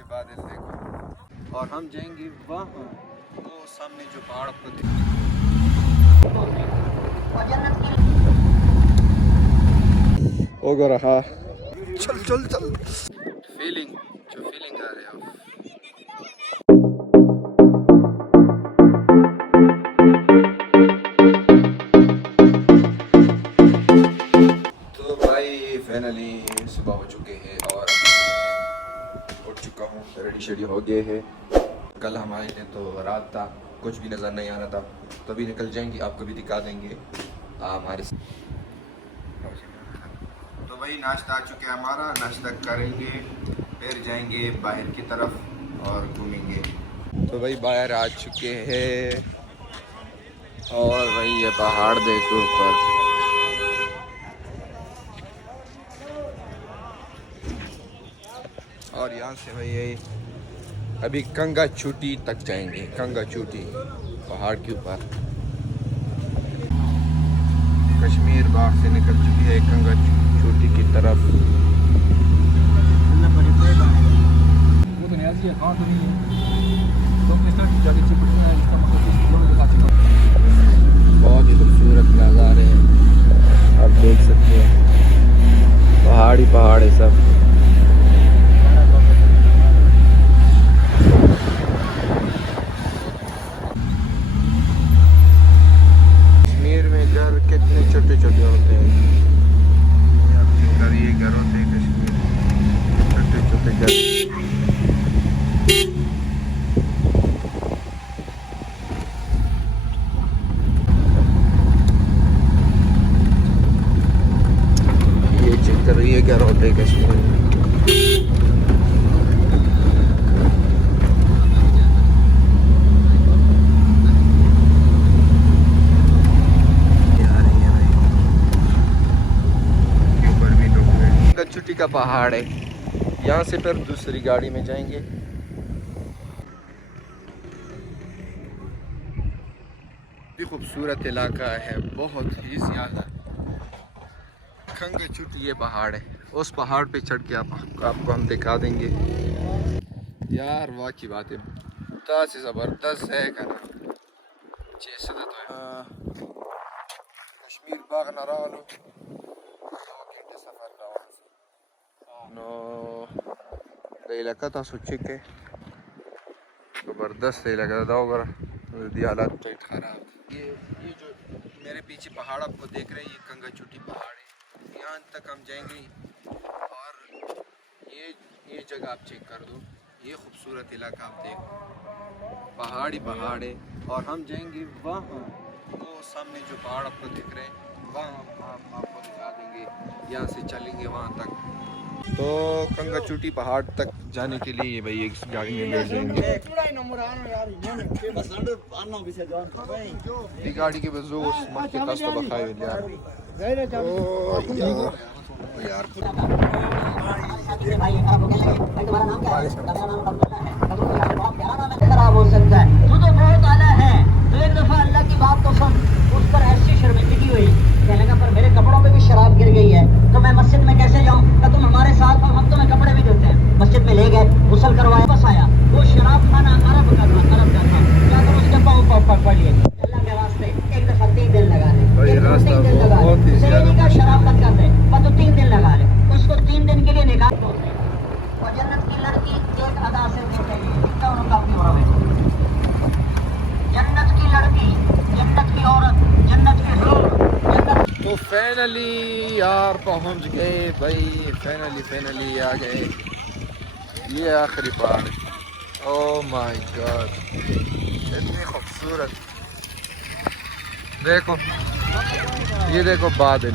पीछे बादल देखो, और हम जाएंगे वहाँ, वो सामने जो पहाड़ आपको होगा रहा। चल चल चल, फीलिंग आ रही है। तो भाई फाइनली सुबह हो चुके हैं और उठ चुका हूँ, रेडी शेडी हो गए हैं। कल हमारे लिए तो रात था, कुछ भी नज़र नहीं आ रहा था, तभी निकल जाएंगे, आपको भी दिखा देंगे हमारे। तो भाई नाश्ता आ चुका है हमारा, नाश्ता करेंगे फिर जाएंगे बाहर की तरफ और घूमेंगे। तो भाई बाहर आ चुके हैं और भाई ये पहाड़ देखो ऊपर, और यहाँ से भाई यही अभी कंगा चोटी तक जाएंगे। कंगा चोटी पहाड़ के ऊपर, कश्मीर बाग से निकल चुकी है कंगा चोटी की तरफ। बहुत ही खूबसूरत नज़ारे हैं, आप देख सकते हैं, पहाड़ ही पहाड़ है सब। कश्मीर में घर कितने छोटे छोटे होते हैं, ये घर होते हैं कश्मीर, छोटे छोटे घर। ये चेक करो, ये घर होते हैं कश्मीर में। छुट्टी का पहाड़ है, यहाँ से फिर दूसरी गाड़ी में जाएंगे। ये खूबसूरत इलाका है, बहुत ही ज़्यादा। कंगा चोटी ये पहाड़ है, उस पहाड़ पे चढ़ के आपको हम दिखा देंगे यार। वाह की बात है, बहुत ही ज़बरदस्त है का कश्मीर बाग नारालो इलाका था सोचे के ज़बरदस्त इलाका था वगैरह, हालात तो खराब। ये जो मेरे पीछे पहाड़ आपको देख रहे हैं, ये कंगा चोटी पहाड़ है, यहाँ तक हम जाएंगे। और ये जगह आप चेक कर दो, ये खूबसूरत इलाका आप देखो, पहाड़ ही पहाड़ है, और हम जाएंगे वहाँ, वो सामने जो पहाड़ आपको दिख रहे हैं वहाँ आपको दिखा देंगे, यहाँ से चलेंगे वहाँ तक। तो कंगा चोटी पहाड़ तक जाने के लिए भाई एक गाड़ी में बैठ जाएंगे। ये गाड़ी के बजो मत के तस्त बखाए यार खराब हो सकता है। तू तो बहुत आला है, तो एक दफा अल्लाह की बात तो सुन। उस पर ऐसी शर्मिंदगी हुई, कहने लगा पर मेरे कपड़ों पे भी शराब गिर गई है, तो मैं मस्जिद में कैसे जाऊं? क्या तुम हमारे साथ हो, हम तुम्हें कपड़े भी देते हैं। मस्जिद में ले गए, गुस्ल करवाया, बस आया। वो शराब खाना अरब का था, क्या करो उसके पाँव पड़ लिए। अल्लाह के वास्ते एक दफा 3 दिन लगा ले, 3 दिन लगा ले, शराब मत कर दे, पर तू 3 दिन लगा ले, उसको 3 दिन के लिए निकाल दो। और जन्नत की लड़की एक अदा से देखेगी, कितना उनका अपनी और है। जन्नत की लड़की, जन्नत की औरत, जन्नत के लोग। तो फाइनली यार पहुंच गए भाई, फाइनली आ गए। ये आखिरी पहाड़, ओह माय गॉड, इतनी खूबसूरत। देखो ये देखो बादल,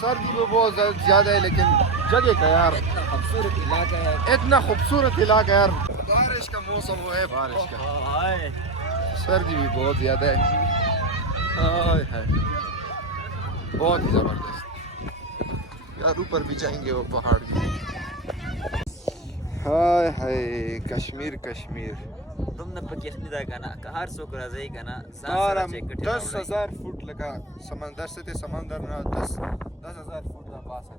सर्दी भी बहुत ज़्यादा है, लेकिन जगह का यार खूबसूरत इलाका है, इतना खूबसूरत इलाका यार। बारिश का मौसम है, बारिश का, सर्दी भी बहुत ज़्यादा है, बहुत ही ज़बरदस्त यार। ऊपर भी जाएंगे वो पहाड़ की, हाय हाय कश्मीर। तुमने पकिस्तान का ना कहार सो करा जाए का ना 10,000 फुट लगा समंदर से, समंदर ना 10,000 फुट का पास है।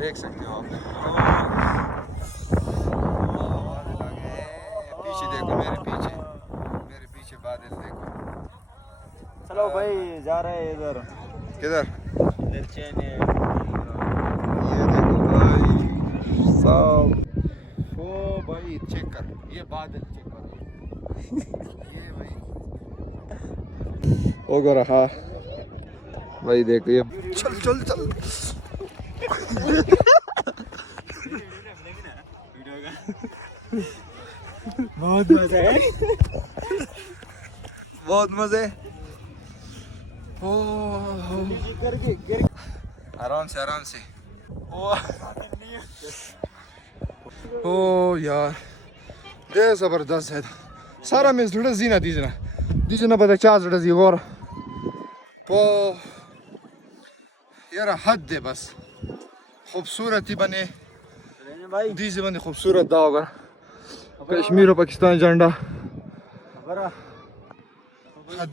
देख सकते हो आप पीछे देखो मेरे पीछे बादल देखो चलो भाई जा रहे हैं इधर किधर इधर चेन ये देखो भाई साहब ओ भाई चेक कर ये बादल चेक कर ये भाई ओ गो रहा भाई देखो ये चल चल चल बहुत मजा है बहुत मजे ओ आराम से ओ यार दे जबरदस्त है सारा में जुड़ा जीना दीजना बता चार जुड़ा जी और पो यार हद है बस खूबसूरती बने भाई दीजिए बने खूबसूरत दा होगा कश्मीर और पाकिस्तान झंडा हद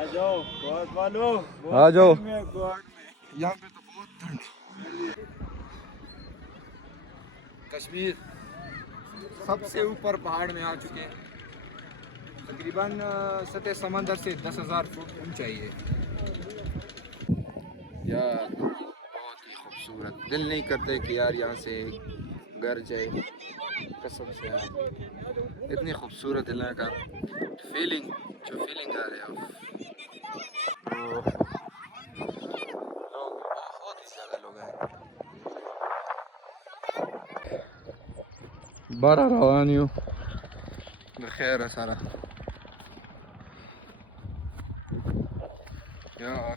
आ जाओ बहुत वालो आ जाओ गोड यहाँ पे तो बहुत ठंड कश्मीर सबसे ऊपर पहाड़ में आ चुके हैं तकरीबन सतह समंदर से 10,000 फुट ऊंचाई है यार बहुत ही खूबसूरत दिल नहीं करते कि यार यहाँ से घर जाए कसम से यार इतनी खूबसूरत इलाका फीलिंग आ रही है बहुत ही ज़्यादा लोग हैं बारह रवानियों खैर है सारा यार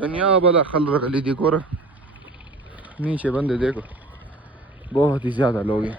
दुनिया वाला खल रखली थी कोरा नीचे बंदे देखो बहुत ही ज्यादा लोग हैं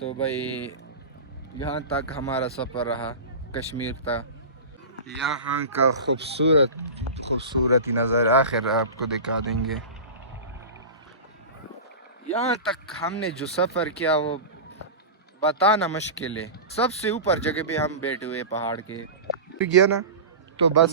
तो भाई यहाँ तक हमारा सफ़र रहा कश्मीर का यहाँ का खूबसूरती नज़र आखिर आपको दिखा देंगे यहाँ तक हमने जो सफ़र किया वो बताना मुश्किल है सबसे ऊपर जगह पे हम बैठे हुए पहाड़ के गया ना तो बस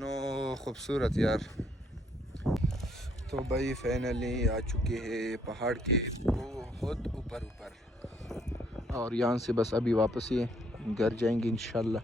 नो खूबसूरत यार तो भाई फाइनली आ चुके हैं पहाड़ के बहुत ऊपर और यहाँ से बस अभी वापस ही घर जाएंगे इंशाल्लाह।